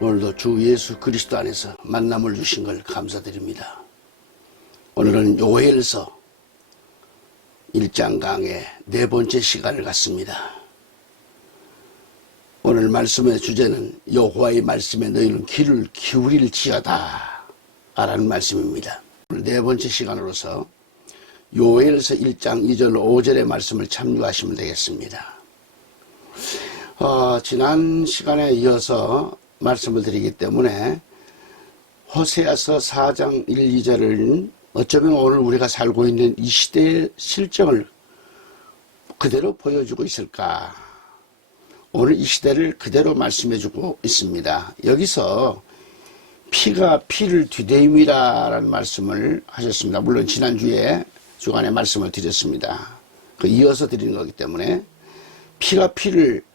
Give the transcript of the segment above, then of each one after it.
오늘도 주 예수 그리스도 안에서 만남을 주신 걸 감사드립니다. 오늘은 요엘서 1장 강의 네 번째 시간을 갖습니다. 오늘 말씀의 주제는 여호와의 말씀에 너희는 귀를 기울일지어다 라는 말씀입니다. 오늘 네 번째 시간으로서 요엘서 1장 2절 5절의 말씀을 참조하시면 되겠습니다. 지난 시간에 이어서 말씀을 드리기 때문에 호세아서 4장 1, 2절은 어쩌면 오늘 우리가 살고 있는 이 시대의 실정을 그대로 보여주고 있을까? 오늘 이 시대를 그대로 말씀해주고 있습니다. 여기서 피가 피를 뒤대임이라는 말씀을 하셨습니다. 물론 지난주에 주간에 말씀을 드렸습니다. 이어서 드리는 거기 때문에 피가 피를,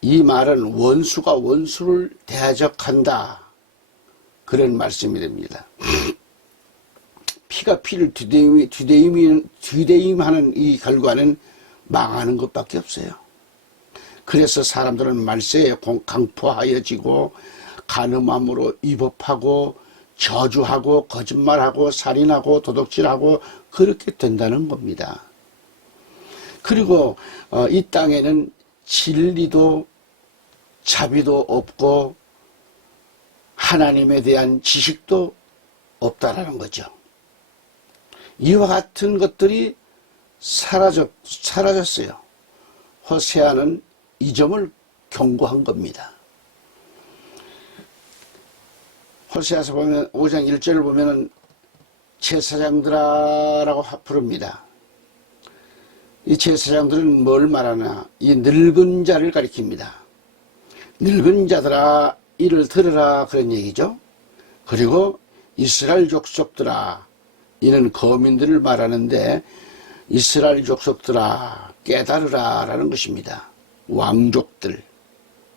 이 말은 원수가 원수를 대적한다, 그런 말씀이 됩니다. 피가 피를 뒤대임하는 이 결과는 망하는 것밖에 없어요. 그래서 사람들은 말세에 강포하여지고 간음함으로 위법하고 저주하고 거짓말하고 살인하고 도둑질하고 그렇게 된다는 겁니다. 그리고 이 땅에는 진리도 자비도 없고 하나님에 대한 지식도 없다라는 거죠. 이와 같은 것들이 사라졌어요. 호세아는 이 점을 경고한 겁니다. 호세아서 보면 5장 1절을 보면은 제사장들아라고 부릅니다. 이 제사장들은 뭘 말하나? 이 늙은 자를 가리킵니다. 늙은 자들아 이를 들으라, 그런 얘기죠. 그리고 이스라엘 족속들아, 이는 거민들을 말하는데 이스라엘 족속들아 깨달으라 라는 것입니다. 왕족들,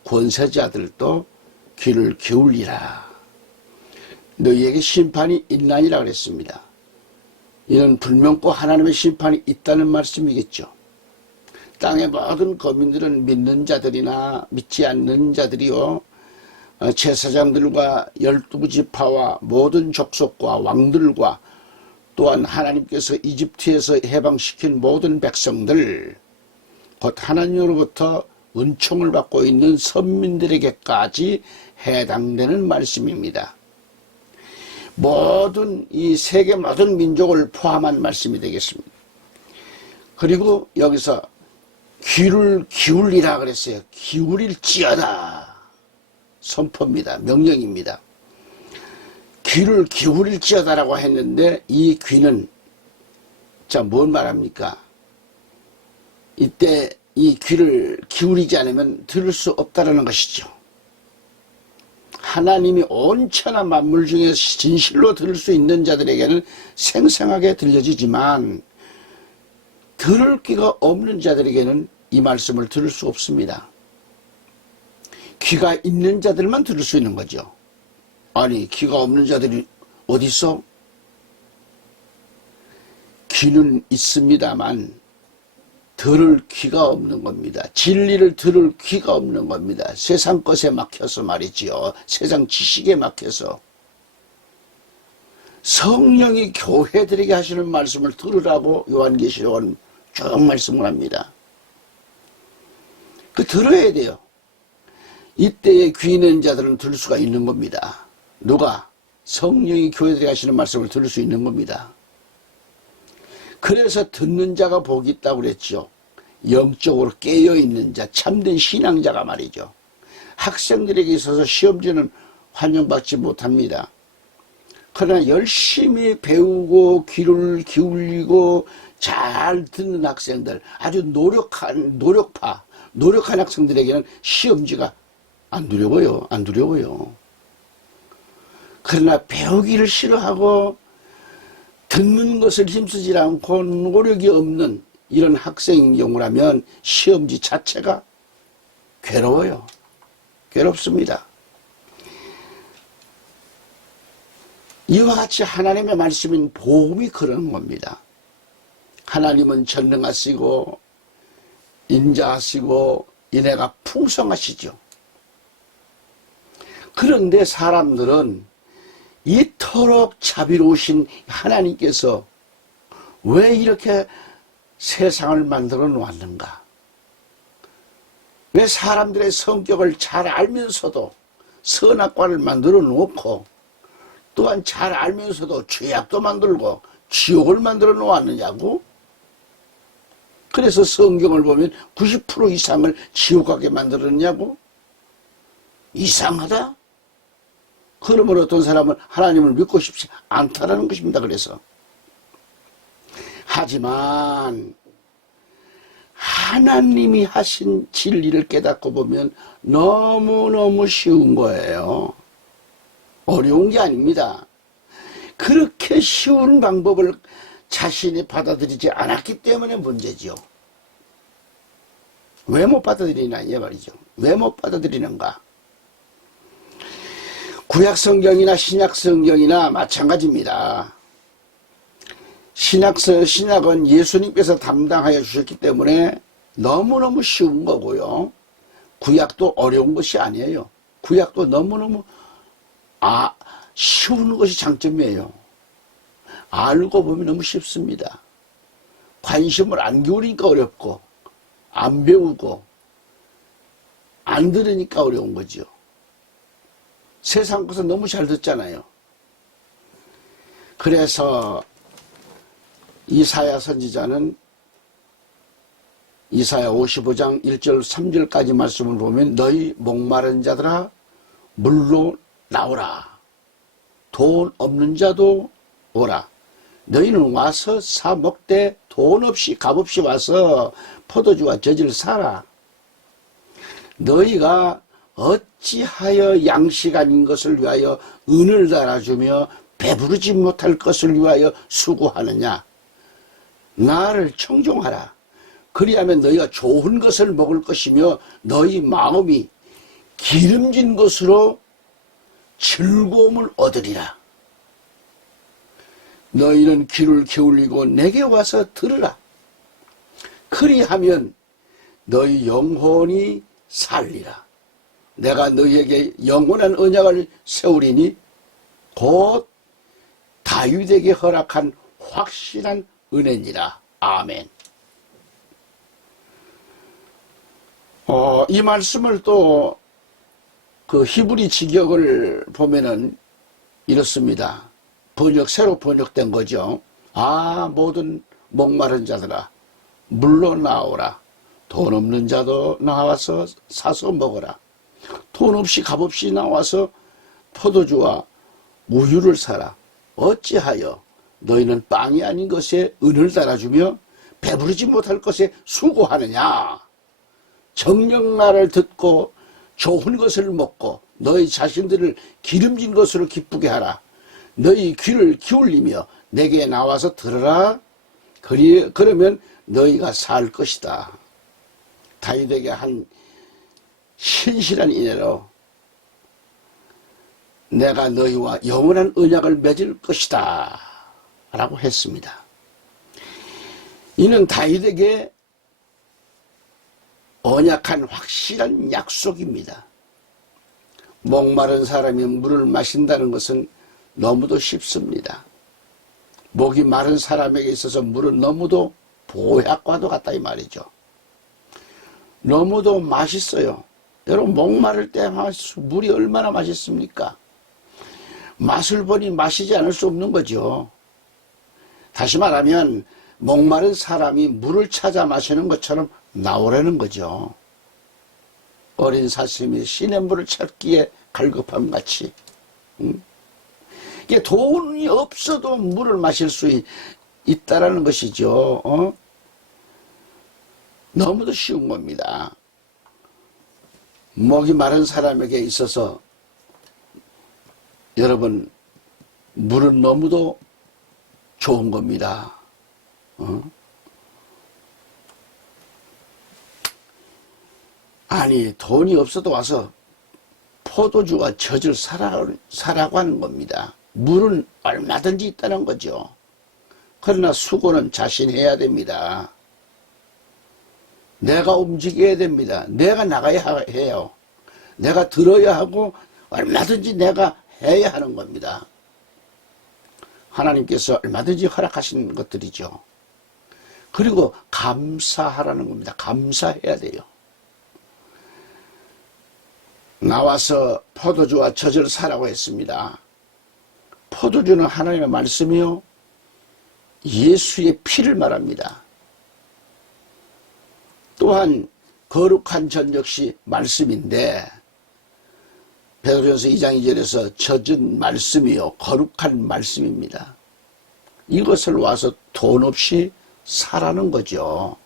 권세자들도 귀를 기울이라. 너희에게 심판이 있나니라 그랬습니다. 이는 불명코 하나님의 심판이 있다는 말씀이겠죠. 땅의 모든 거민들은 믿는 자들이나 믿지 않는 자들이요, 제사장들과 12지파와 모든 족속과 왕들과 또한 하나님께서 이집트에서 해방시킨 모든 백성들, 곧 하나님으로부터 은총을 받고 있는 선민들에게까지 해당되는 말씀입니다. 모든 이 세계 모든 민족을 포함한 말씀이 되겠습니다. 그리고 여기서 귀를 기울이라 그랬어요. 기울일지어다 선포입니다. 명령입니다. 귀를 기울일지어다라고 했는데 이 귀는 자, 뭘 말합니까? 이때 이 귀를 기울이지 않으면 들을 수 없다라는 것이죠. 하나님이 온 천하 만물 중에 진실로 들을 수 있는 자들에게는 생생하게 들려지지만 들을 귀가 없는 자들에게는 이 말씀을 들을 수 없습니다. 귀가 있는 자들만 들을 수 있는 거죠. 아니, 귀가 없는 자들이 어디 있어? 귀는 있습니다만 들을 귀가 없는 겁니다. 진리를 들을 귀가 없는 겁니다. 세상 것에 막혀서 말이지요. 세상 지식에 막혀서. 성령이 교회들에게 하시는 말씀을 들으라고 요한계시록은 쭉 말씀을 합니다. 들어야 돼요. 이때에 귀 있는 자들은 들을 수가 있는 겁니다. 누가? 성령이 교회들에게 하시는 말씀을 들을 수 있는 겁니다. 그래서 듣는 자가 복이 있다고 그랬죠. 영적으로 깨어있는 자, 참된 신앙자가 말이죠. 학생들에게 있어서 시험지는 환영받지 못합니다. 그러나 열심히 배우고 귀를 기울이고 잘 듣는 학생들, 아주 노력한 학생들에게는 시험지가 안 두려워요. 그러나 배우기를 싫어하고 듣는 것을 힘쓰지 않고 노력이 없는 이런 학생인 경우라면 시험지 자체가 괴로워요. 괴롭습니다. 이와 같이 하나님의 말씀인 복음이 그런 겁니다. 하나님은 전능하시고 인자하시고 인애가 풍성하시죠. 그런데 사람들은 이토록 자비로우신 하나님께서 왜 이렇게 세상을 만들어 놓았는가? 왜 사람들의 성격을 잘 알면서도 선악과를 만들어 놓고 또한 잘 알면서도 죄악도 만들고 지옥을 만들어 놓았느냐고? 그래서 성경을 보면 90% 이상을 지옥 가게 만들었냐고? 이상하다? 그러면 어떤 사람은 하나님을 믿고 싶지 않다라는 것입니다. 그래서 하지만 하나님이 하신 진리를 깨닫고 보면 너무너무 쉬운 거예요. 어려운 게 아닙니다. 그렇게 쉬운 방법을 자신이 받아들이지 않았기 때문에 문제죠. 왜 못 받아들이냐 이 말이죠. 왜 못 받아들이는가? 구약성경이나 신약성경이나 마찬가지입니다. 신약은 예수님께서 담당하여 주셨기 때문에 너무너무 쉬운 거고요. 구약도 어려운 것이 아니에요. 구약도 너무너무 쉬운 것이 장점이에요. 알고 보면 너무 쉽습니다. 관심을 안 기울이니까 어렵고 안 배우고 안 들으니까 어려운 거죠. 세상 것은 너무 잘 듣잖아요. 그래서 이사야 선지자는 이사야 55장 1절 3절까지 말씀을 보면 너희 목마른 자들아 물로 나오라. 돈 없는 자도 오라. 너희는 와서 사 먹되 돈 없이 값없이 와서 포도주와 젖을 사라. 너희가 어찌하여 양식 아닌 것을 위하여 은을 달아주며 배부르지 못할 것을 위하여 수고하느냐. 나를 청종하라. 그리하면 너희가 좋은 것을 먹을 것이며 너희 마음이 기름진 것으로 즐거움을 얻으리라. 너희는 귀를 기울이고 내게 와서 들으라. 그리하면 너희 영혼이 살리라. 내가 너희에게 영원한 언약을 세우리니 곧 다윗에게 허락한 확실한 은혜니라. 아멘. 이 말씀을 또 그 히브리 직역을 보면은 이렇습니다. 새로 번역된 거죠. 모든 목마른 자들아 물로 나오라. 돈 없는 자도 나와서 사서 먹어라. 돈 없이 값없이 나와서 포도주와 우유를 사라. 어찌하여 너희는 빵이 아닌 것에 은을 달아주며 배부르지 못할 것에 수고하느냐. 정녕 말을 듣고 좋은 것을 먹고 너희 자신들을 기름진 것으로 기쁘게 하라. 너희 귀를 기울이며 내게 나와서 들으라. 그러면 너희가 살 것이다. 다윗에게 한 신실한 인애로 내가 너희와 영원한 언약을 맺을 것이다 라고 했습니다. 이는 다윗에게 언약한 확실한 약속입니다. 목마른 사람이 물을 마신다는 것은 너무도 쉽습니다. 목이 마른 사람에게 있어서 물은 너무도 보약과도 같다 이 말이죠. 너무도 맛있어요. 여러분 목마를 때 물이 얼마나 맛있습니까? 맛을 보니 마시지 않을 수 없는 거죠. 다시 말하면 목마른 사람이 물을 찾아 마시는 것처럼 나오라는 거죠. 어린 사슴이 시냇물을 찾기에 갈급함 같이. 이게 돈이 없어도 물을 마실 수 있다라는 것이죠. 너무도 쉬운 겁니다. 목이 마른 사람에게 있어서 여러분 물은 너무도 좋은 겁니다. 아니 돈이 없어도 와서 포도주와 젖을 사라고 하는 겁니다. 물은 얼마든지 있다는 거죠. 그러나 수고는 자신해야 됩니다. 내가 움직여야 됩니다. 내가 나가야 해요. 내가 들어야 하고 얼마든지 내가 해야 하는 겁니다. 하나님께서 얼마든지 허락하신 것들이죠. 그리고 감사하라는 겁니다. 감사해야 돼요. 나와서 포도주와 젖을 사라고 했습니다. 포도주는 하나님의 말씀이요, 예수의 피를 말합니다. 또한 거룩한 전 역시 말씀인데, 베드로전서 2장 2절에서 젖은 말씀이요 거룩한 말씀입니다. 이것을 와서 돈 없이 사라는 거죠.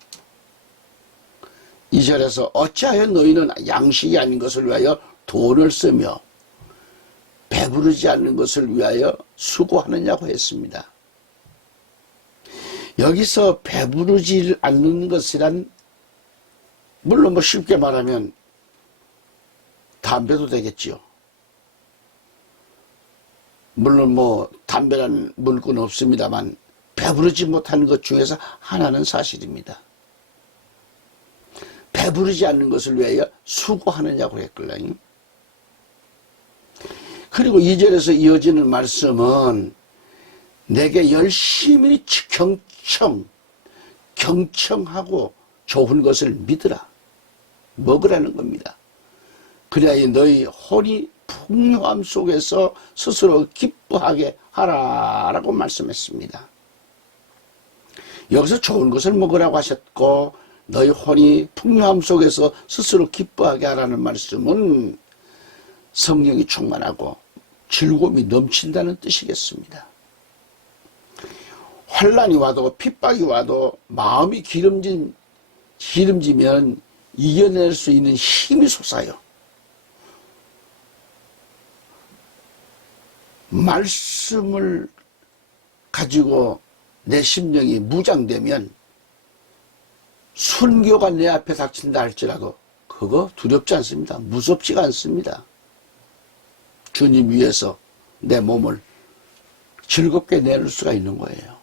2절에서 어찌하여 너희는 양식이 아닌 것을 위하여 돈을 쓰며 배부르지 않는 것을 위하여 수고하느냐고 했습니다. 여기서 배부르지 않는 것이란, 물론 뭐 쉽게 말하면 담배도 되겠지요. 물론 뭐 담배란 물건은 없습니다만 배부르지 못하는 것 중에서 하나는 사실입니다. 배부르지 않는 것을 위하여 수고하느냐고 했걸라요. 그리고 2절에서 이어지는 말씀은 내게 열심히 경청하고 좋은 것을 믿으라, 먹으라는 겁니다. 그래야 너희 혼이 풍요함 속에서 스스로 기뻐하게 하라라고 말씀했습니다. 여기서 좋은 것을 먹으라고 하셨고, 너희 혼이 풍요함 속에서 스스로 기뻐하게 하라는 말씀은 성령이 충만하고 즐거움이 넘친다는 뜻이겠습니다. 환난이 와도 핍박이 와도 마음이 기름지면 이겨낼 수 있는 힘이 솟아요. 말씀을 가지고 내 심령이 무장되면 순교가 내 앞에 닥친다 할지라도 그거 두렵지 않습니다. 무섭지가 않습니다. 주님 위해서 내 몸을 즐겁게 내놓을 수가 있는 거예요.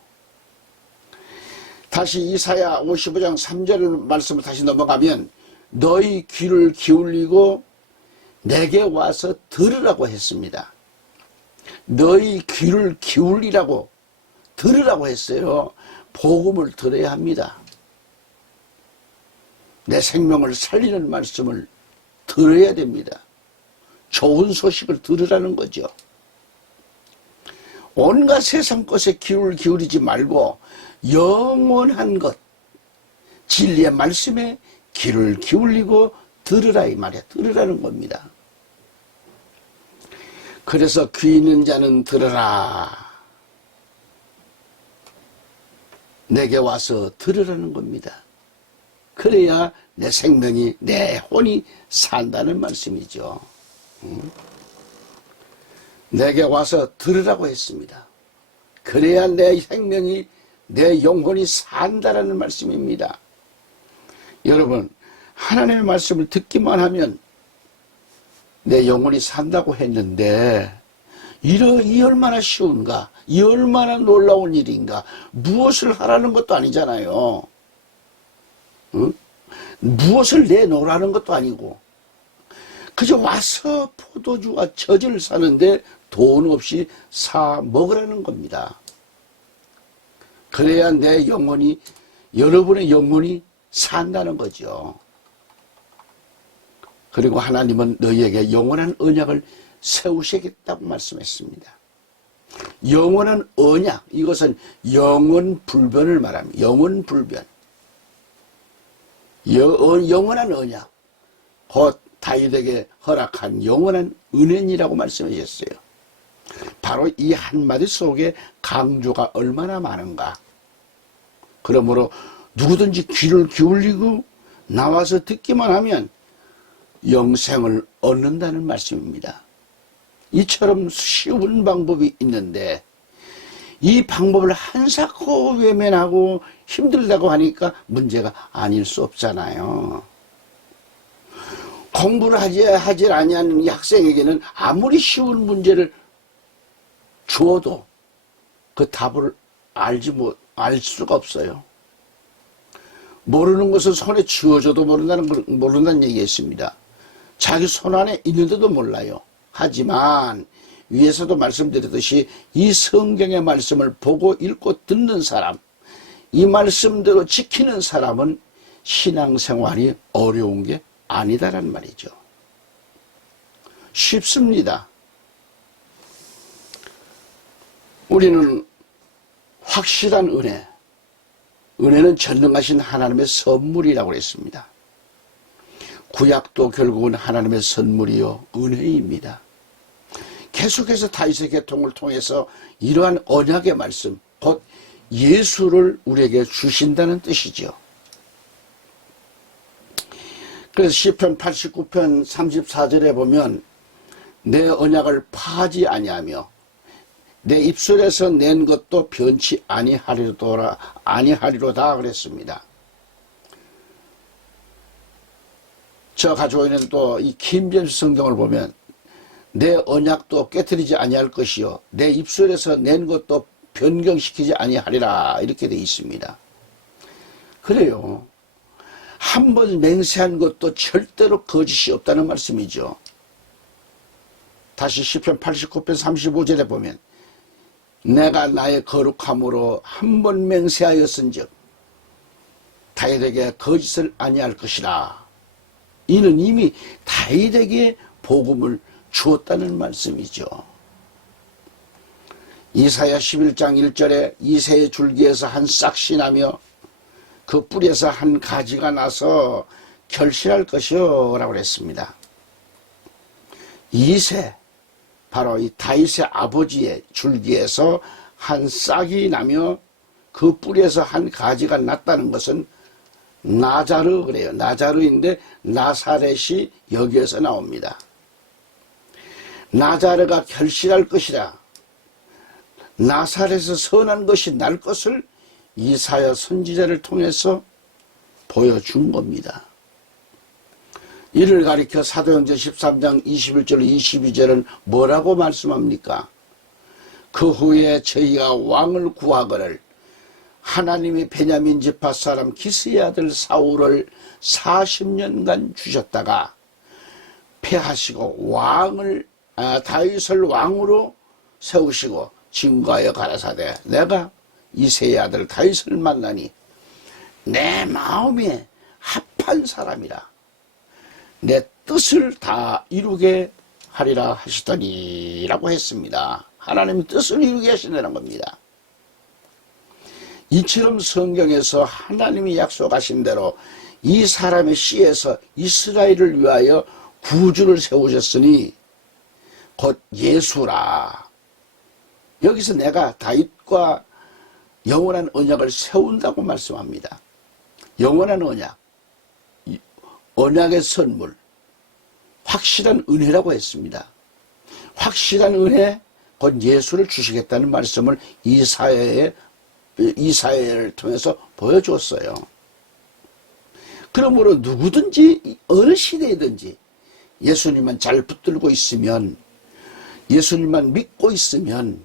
다시 이사야 55장 3절 말씀을 다시 넘어가면 너희 귀를 기울이고 내게 와서 들으라고 했습니다. 너희 귀를 기울이라고, 들으라고 했어요. 복음을 들어야 합니다. 내 생명을 살리는 말씀을 들어야 됩니다. 좋은 소식을 들으라는 거죠. 온갖 세상 것에 귀를 기울이지 말고 영원한 것, 진리의 말씀에 귀를 기울이고 들으라, 이 말이야. 들으라는 겁니다. 그래서 귀 있는 자는 들으라. 내게 와서 들으라는 겁니다. 그래야 내 생명이, 내 혼이 산다는 말씀이죠. 내게 와서 들으라고 했습니다. 그래야 내 생명이, 내 영혼이 산다라는 말씀입니다. 여러분, 하나님의 말씀을 듣기만 하면 내 영혼이 산다고 했는데, 이 얼마나 쉬운가, 이 얼마나 놀라운 일인가, 무엇을 하라는 것도 아니잖아요. 응? 무엇을 내놓으라는 것도 아니고, 그저 와서 포도주와 젖을 사는데 돈 없이 사 먹으라는 겁니다. 그래야 내 영혼이, 여러분의 영혼이 산다는 거죠. 그리고 하나님은 너희에게 영원한 언약을 세우시겠다고 말씀했습니다. 영원한 언약, 이것은 영원불변을 말합니다. 영원불변. 영원한 언약. 곧 다윗에게 허락한 영원한 은혜니라고 말씀해 주셨어요. 바로 이 한마디 속에 강조가 얼마나 많은가. 그러므로 누구든지 귀를 기울이고 나와서 듣기만 하면 영생을 얻는다는 말씀입니다. 이처럼 쉬운 방법이 있는데 이 방법을 한사코 외면하고 힘들다고 하니까 문제가 아닐 수 없잖아요. 공부를 하지 아니하는 이 학생에게는 아무리 쉬운 문제를 주어도 그 답을 알 수가 없어요. 모르는 것은 손에 쥐어줘도 모른다는 얘기가 있습니다. 자기 손 안에 있는데도 몰라요. 하지만 위에서도 말씀드렸듯이 이 성경의 말씀을 보고 읽고 듣는 사람, 이 말씀대로 지키는 사람은 신앙생활이 어려운 게 아니다란 말이죠. 쉽습니다. 우리는 확실한 은혜는 전능하신 하나님의 선물이라고 했습니다. 구약도 결국은 하나님의 선물이요 은혜입니다. 계속해서 다윗의 계통을 통해서 이러한 언약의 말씀, 곧 예수를 우리에게 주신다는 뜻이죠. 그래서 시편 89편 34절에 보면 내 언약을 파하지 아니하며 내 입술에서 낸 것도 변치 아니하리로다 그랬습니다. 저 가지고 있는 또 이 킴제임스 성경을 보면 내 언약도 깨뜨리지 아니할 것이요 내 입술에서 낸 것도 변경시키지 아니하리라 이렇게 되어 있습니다. 그래요. 한 번 맹세한 것도 절대로 거짓이 없다는 말씀이죠. 다시 시편 89편 35절에 보면 내가 나의 거룩함으로 한 번 맹세하였은즉 다윗에게 거짓을 아니할 것이라. 이는 이미 다윗에게 복음을 주었다는 말씀이죠. 이사야 11장 1절에 이새의 줄기에서 한 싹이 나며 그 뿌리에서 한 가지가 나서 결실할 것이요 라고 했습니다. 이새, 바로 이 다윗의 아버지의 줄기에서 한 싹이 나며 그 뿌리에서 한 가지가 났다는 것은 나자르 그래요. 나자르인데 나사렛이 여기에서 나옵니다. 나자르가 결실할 것이라. 나사렛에서 선한 것이 날 것을 이사야 선지자를 통해서 보여준 겁니다. 이를 가리켜 사도행전 13장 21절 22절은 뭐라고 말씀합니까? 그 후에 저희가 왕을 구하거늘 하나님이 베냐민 지파 사람 기스의 아들 사울을 40년간 주셨다가 패하시고 다윗을 왕으로 세우시고 증거하여 가라사대 내가 이새의 아들 다윗을 만나니 내 마음에 합한 사람이라 내 뜻을 다 이루게 하리라 하시더니 라고 했습니다. 하나님의 뜻을 이루게 하신다는 겁니다. 이처럼 성경에서 하나님이 약속하신 대로 이 사람의 씨에서 이스라엘을 위하여 구주를 세우셨으니 곧 예수라. 여기서 내가 다윗과 영원한 언약을 세운다고 말씀합니다. 영원한 언약, 언약의 선물, 확실한 은혜라고 했습니다. 확실한 은혜, 곧 예수를 주시겠다는 말씀을 이사야를 통해서 보여주었어요. 그러므로 누구든지 어느 시대이든지 예수님만 잘 붙들고 있으면, 예수님만 믿고 있으면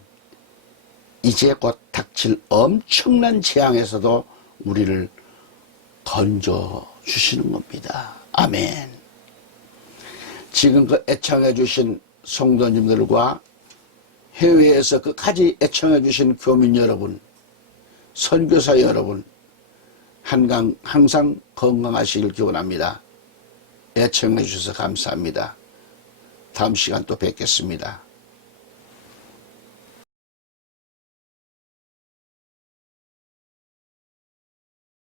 이제 곧 닥칠 엄청난 재앙에서도 우리를 건져 주시는 겁니다. 아멘. 지금 그 애청해 주신 성도님들과 해외에서 끝까지 애청해 주신 교민 여러분, 선교사 여러분, 항상 건강하시길 기원합니다. 애청해 주셔서 감사합니다. 다음 시간 또 뵙겠습니다.